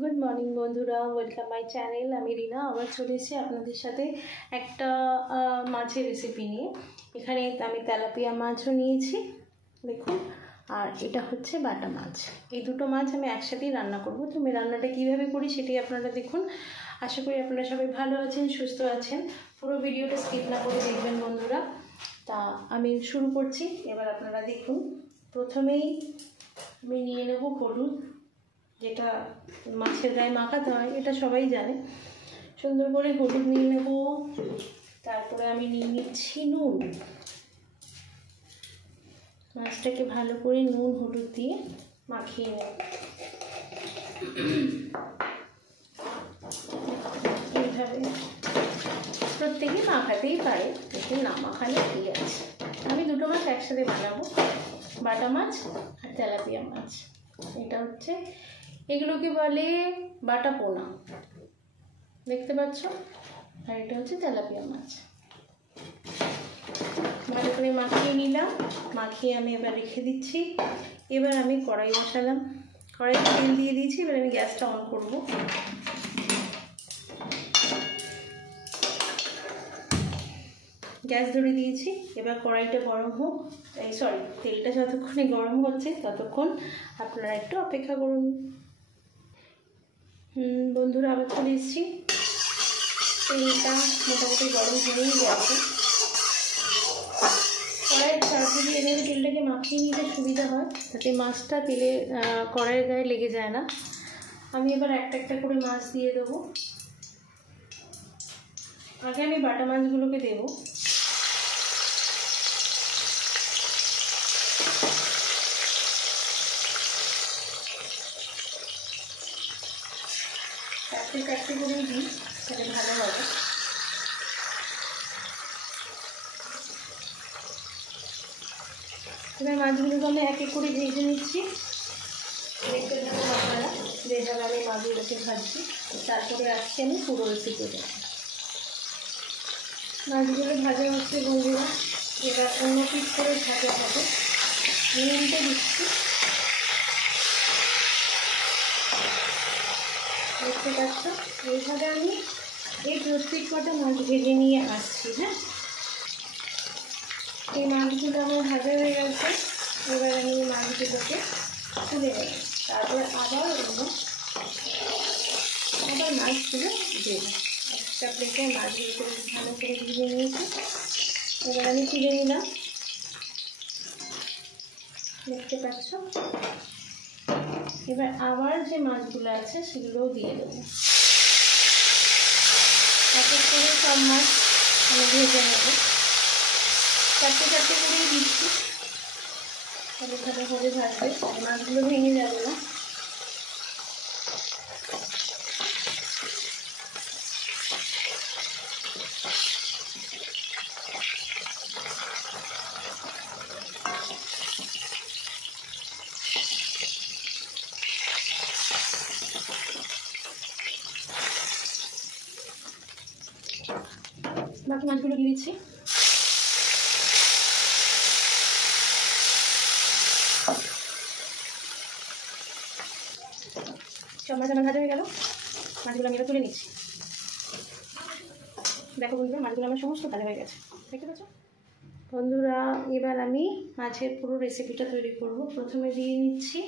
Good morning বন্ধুরা, welcome my channel. আমি রিনা আবার চলে এসেছি আপনাদের সাথে একটা মাছের রেসিপি নিয়ে। এখানে আমি তেলাপিয়া মাছও নিয়েছি দেখুন, আর এটা হচ্ছে বাটা মাছ। এই দুটো মাছ আমি একসাথেই রান্না করব। তো আমি রান্নাটা কীভাবে করি সেটাই আপনারা দেখুন। আশা করি আপনারা সবাই ভালো আছেন, সুস্থ আছেন। পুরো ভিডিওটা স্কিপ না করে দেখবেন বন্ধুরা। তা আমি শুরু করছি, এবার আপনারা দেখুন। প্রথমেই আমি নিয়ে নেব হলুদ, যেটা মাছের গায়ে মাখাতে হয়, এটা সবাই জানে। সুন্দর করে হলুদ নিয়ে নেব। তারপরে আমি নিয়ে নিচ্ছি নুন। মাছটাকে ভালো করে নুন হলুদ দিয়ে মাখিয়ে নেব। এইভাবে প্রত্যেকে মাখাতেই পারে, কিন্তু না মাখালে কি আছে। আমি দুটো মাছ একসাথে বানাবো, বাটা মাছ আর তেলাপিয়া মাছ। এটা হচ্ছে, এগুলোকে বলে বাটা পোনা, দেখতে পাচ্ছ। আর এটা হচ্ছে তেলাপিয়া মাছ। ভালো করে মাখিয়ে নিলাম। মাখিয়ে আমি এবার রেখে দিচ্ছি। এবার আমি কড়াই বসালাম, কড়াইতে তেল দিয়ে দিয়েছি। এবার আমি গ্যাসটা অন করব। গ্যাস ধরে দিয়েছি। এবার কড়াইটা গরম হোক, তেলটা যতক্ষণে গরম হচ্ছে ততক্ষণ আপনারা একটু অপেক্ষা করুন। বন্ধুরা, আবার চলে এসেছি। তেলটা মোটামুটি গরম হয়েই গেছে। কড়াইয়ের চারদিকে এভাবে তেলটাকে মাখিয়ে নিতে সুবিধা হয়, যাতে মাছটা তেলে কড়াইয়ের গায়ে লেগে যায় না। আমি এবার একটা একটা করে মাছ দিয়ে দেবো। আগে আমি বাটা মাছগুলোকে দেবো। চারটে করেই দিই, তাহলে ভালো হবে। এবার মাছগুলোকে আমি এক এক করে ভেজে নিচ্ছি। দেখতে থাকুন আপনারা যেভাবে আমি মাছগুলোকে ভাজছি। তারপরে আসছি আমি পুরো রেসিপিটা। মাছগুলো ভাজা হচ্ছে বন্ধুরা। এবার অন্য পিস করে ভাজা হবে। নুনটা দিচ্ছি, দেখতে পাচ্ছ। এইভাবে আমি এই প্রত্যেক কটা মাছ ভেজে নিয়ে আসছি। হ্যাঁ, এই মাছগুলো আমার ভাজা হয়ে গেছে। এবার আমি এই মাছগুলোকে তুলে নেব। তারপর আবার মাছগুলো দেব। একটা প্লেটে মাছগুলো ভালো করে ভেজে নিয়েছি। এবার আমি তুলে নিলাম, দেখতে পাচ্ছ। এবার আবার যে মাছগুলো আছে সেগুলোও দিয়ে দেবো। এক এক করে সব মাছ আমি ভেজে নেব। চারটে করেই দিচ্ছি, তাহলে ভালো করে ভাজবে, মাছগুলো ভেঙে যাবে না। বাকি মাছগুলো দিয়ে দিচ্ছি। সব মাছ আমার ভাজা হয়ে গেল। মাছগুলো আমি এবার তুলে নিচ্ছি। দেখো বন্ধুরা, মাছগুলো আমার সমস্ত ভাজা হয়ে গেছে, দেখতে পাচ্ছ বন্ধুরা। এবার আমি মাছের পুরো রেসিপিটা তৈরি করব। প্রথমে দিয়ে নিচ্ছি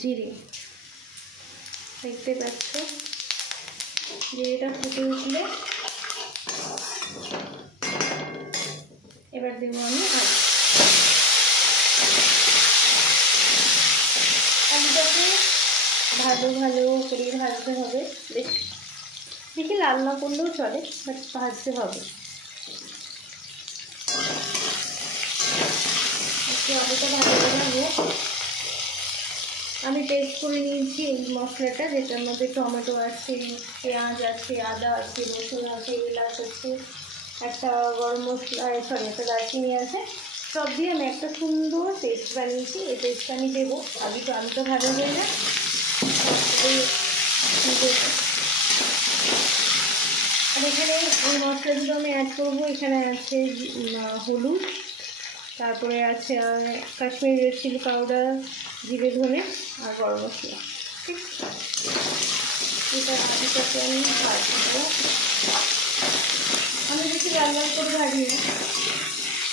জিরে, দেখতে পাচ্ছ। জিরেটা ফুটে উঠলে এবার দেবো আমি আলু। আলুটাকে ভালো করে ভাজতে হবে। দেখি লাল না করলেও চলে, বাট ভাজতে হবে। একটু আলুটা ভালো করে হোক। আমি পেস্ট করে নিয়েছি এই মশলাটা, যেটার মধ্যে টমেটো আছে, পেঁয়াজ আছে, আদা আছে, রসুন আছে, এলাচ আছে, একটা গরম মশলা, একটা দারচিনি আছে। সব দিয়ে আমি একটা সুন্দর পেস্ট বানিয়েছি। এই পেস্টটা আমি দেবো। আগে তো আলুটা ভাজা হয়ে যায়। আর এখানে এই মশলাগুলো আমি অ্যাড করবো। এখানে আছে হলুদ, তারপরে আছে কাশ্মীরি রেড চিলি পাউডার, জিরে ধনে আর গরম মশলা। ঠিক, এটা মাছটাকে আমি ভাজবো। আমি বেশি লাল লাল করে ভাজি না,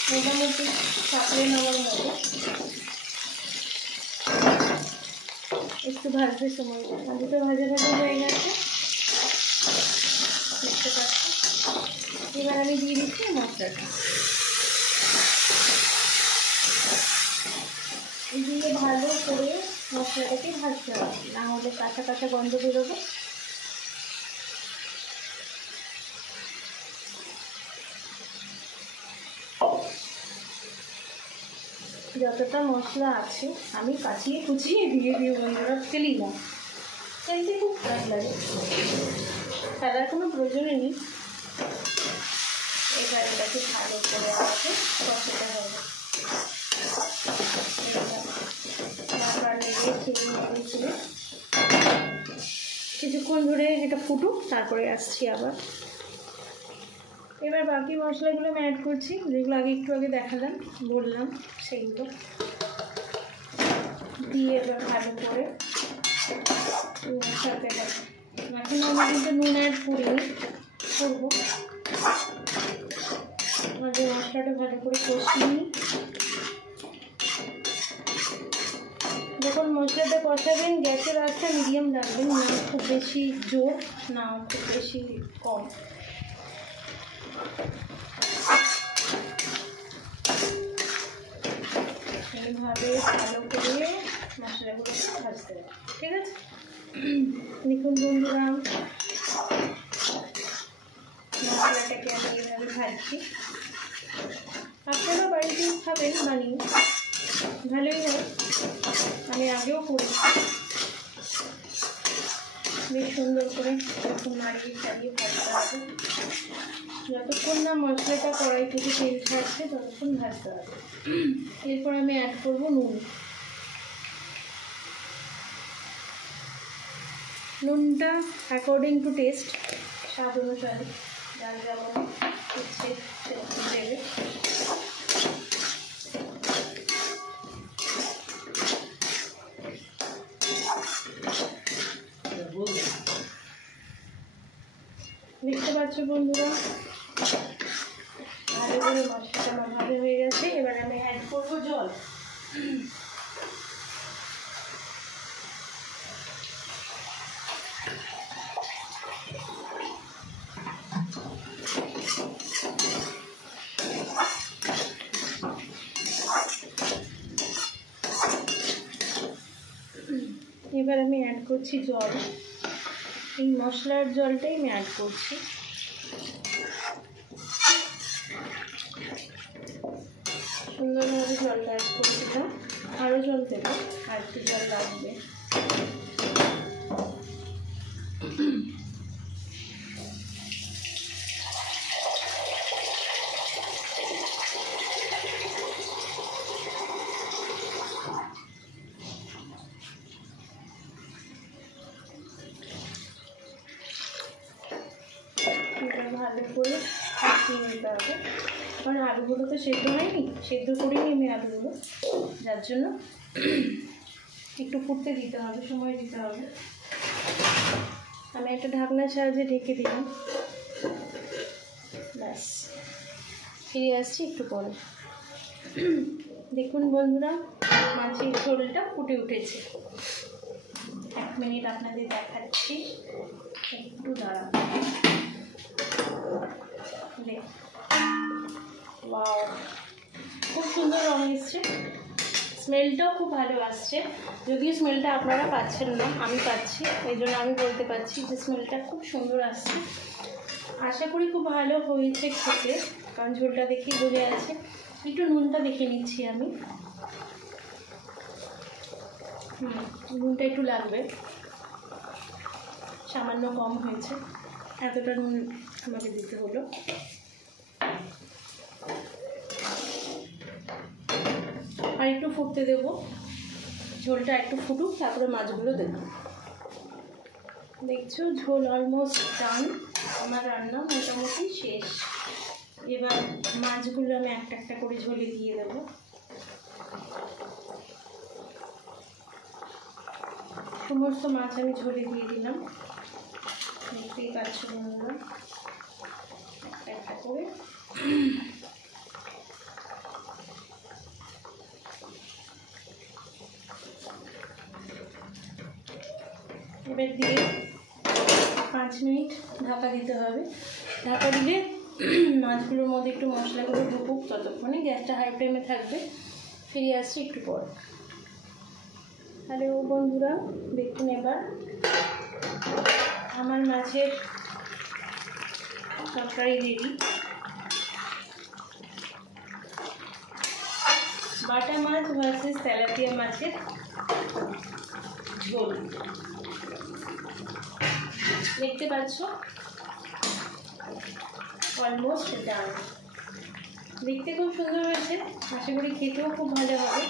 মোটামুটি চাপড়ে নেওয়ার মতো একটু ভাজতে সময় লাগে। আলুটা ভাজা ভাজা হয়ে গেছে, দেখতে পাচ্ছি। এবার আমি দিয়ে দিচ্ছি মশলাটা, দিয়ে ভালো করে মশলাটাকে ভাজতে হবে, না হলে কাঁচা কাঁচা গন্ধ বেরোবে। যতটা মশলা আছে আমি কাচিয়ে কুচিয়ে দিয়ে দিই বন্ধুরা, ফেলি না, ফেলতে খুব খারাপ লাগে, ফেলার কোনো প্রয়োজনই নেই। এবার এটাকে ভালো করে আছে কষাতে হবে, বারবার নেড়ে চেড়ে কিছুক্ষণ ধরে এটা ফুটুক, তারপরে আসছি আবার। এবার বাকি মশলাগুলো আমি অ্যাড করছি, যেগুলো একটু আগে দেখালাম বললাম, সেগুলো দিয়ে এবার ভালো করে সাথে হবে। এখন আমি কিন্তু নুন অ্যাড করিনি, করবো। আগে মশলাটা ভালো করে কষিয়ে নিই। যখন মশলাটা কষাবেন গ্যাসের আঁচটা মিডিয়াম রাখবেন, না খুব বেশি জোর, না খুব বেশি কম। এইভাবে ভালো করে মশলাগুলো ভাজতে হবে, ঠিক আছে? দেখুন বন্ধুরা, মশলাটাকে আমি এইভাবে ভাজছি। আপনারা বাড়িতে খাবেন বানিয়ে, ভালোই হয়, আমি আগেও করেছি। বেশ সুন্দর করে এরকম নাড়িয়ে চাড়িয়ে ভাজতে হবে, যতক্ষণ না মশলাটা কড়াই থেকে তেল ছাড়ছে ততক্ষণ ভাজতে হবে। এরপর আমি অ্যাড করব নুন। নুনটা অ্যাকর্ডিং টু টেস্ট, স্বাদ অনুসারে যার যেমন ইচ্ছে সেরকম দেবে। দেখতে পাচ্ছ বন্ধুরা, ভালো করে মশলাটা আমার ভালো হয়ে গেছে। এবার আমি অ্যাড করবো জল। এবার আমি অ্যাড করছি জল, এই মশলার জলটাই আমি অ্যাড করছি। সুন্দরভাবে জলটা অ্যাড করে দিলাম, আরও জল দেবো, আর একটু জল লাগবে। ভালো করে কষিয়ে নিতে হবে, কারণ আলুগুলো তো সেদ্ধ হয়নি, সেদ্ধ করিনি আমি আলুগুলো, যার জন্য একটু ফুটতে দিতে হবে, সময় দিতে হবে। আমি একটা ঢাকনার সাহায্যে ঢেকে দিলাম, ব্যাস। ফিরে আসছি একটু পরে। দেখুন বন্ধুরা, মাছের ঝোলটা ফুটে উঠেছে। 1 মিনিট আপনাদের দেখাচ্ছি, একটু দাঁড়ান। ওয়াও, খুব সুন্দর রং এসছে, স্মেলটাও খুব ভালো আসছে। যদিও স্মেলটা আপনারা পাচ্ছেন না, আমি পাচ্ছি, এই জন্য আমি বলতে পারছি যে স্মেলটা খুব সুন্দর আসছে। আশা করি খুব ভালো হয়েছে খেতে, কারণ ঝোলটা দেখেই বোঝা যাচ্ছে। একটু নুনটা দেখে নিচ্ছি আমি, নুনটা একটু লাগবে, সামান্য কম হয়েছে, এতটা নুন আমাকে দিতে হলো। আর একটু ফুটতে দেবো, ঝোলটা একটু ফুটুক, তারপরে মাছগুলো দেবো। দেখছো ঝোল অলমোস্ট ডান, আমার রান্না মোটামুটি শেষ। এবার মাছগুলো আমি একটা একটা করে ঝোলে দিয়ে দেবো। সমস্ত মাছ আমি ঝোলে দিয়ে দিলাম। দেখতেই পাচ্ছ বন্ধুরা একটা একটা করে। এবার দিয়ে 5 মিনিট ঢাকা দিতে হবে। ঢাকা দিলে মাছগুলোর মধ্যে একটু মশলাগুলো ঢুকুক, ততক্ষণে গ্যাসটা হাই ফ্লেমে থাকবে। ফিরে আসছি একটু পর। হ্যালো বন্ধুরা, দেখুন এবার আমার মাছের তরকারি রেডি। বাটা মাছ ভার্সেস তেলাপিয়া মাছের ঝোল। দেখতে পাচ্ছ অলমোস্ট ডান। দেখতে খুব সুন্দর হয়েছে, আশা করি খেতেও খুব ভালো হবে।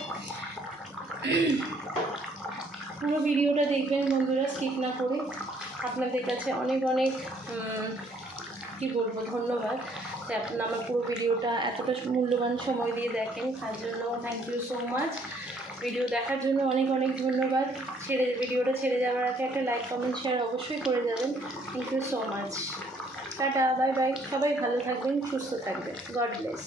পুরো ভিডিওটা দেখবেন বন্ধুরা, স্কিপ না করে। আপনাদের কাছে অনেক অনেক কী বলবো ধন্যবাদ যে আপনারা আমার পুরো ভিডিওটা এতটা মূল্যবান সময় দিয়ে দেখেন, তার জন্য thank you so much. Video দেখার জন্য অনেক অনেক ধন্যবাদ। ভিডিওটা ছেড়ে যাওয়ার আগে একটা লাইক কমেন্ট শেয়ার অবশ্যই করে যাবেন। Thank you so much. Tata, bye bye. সবাই ভালো থাকবেন, সুস্থ থাকবেন। God bless.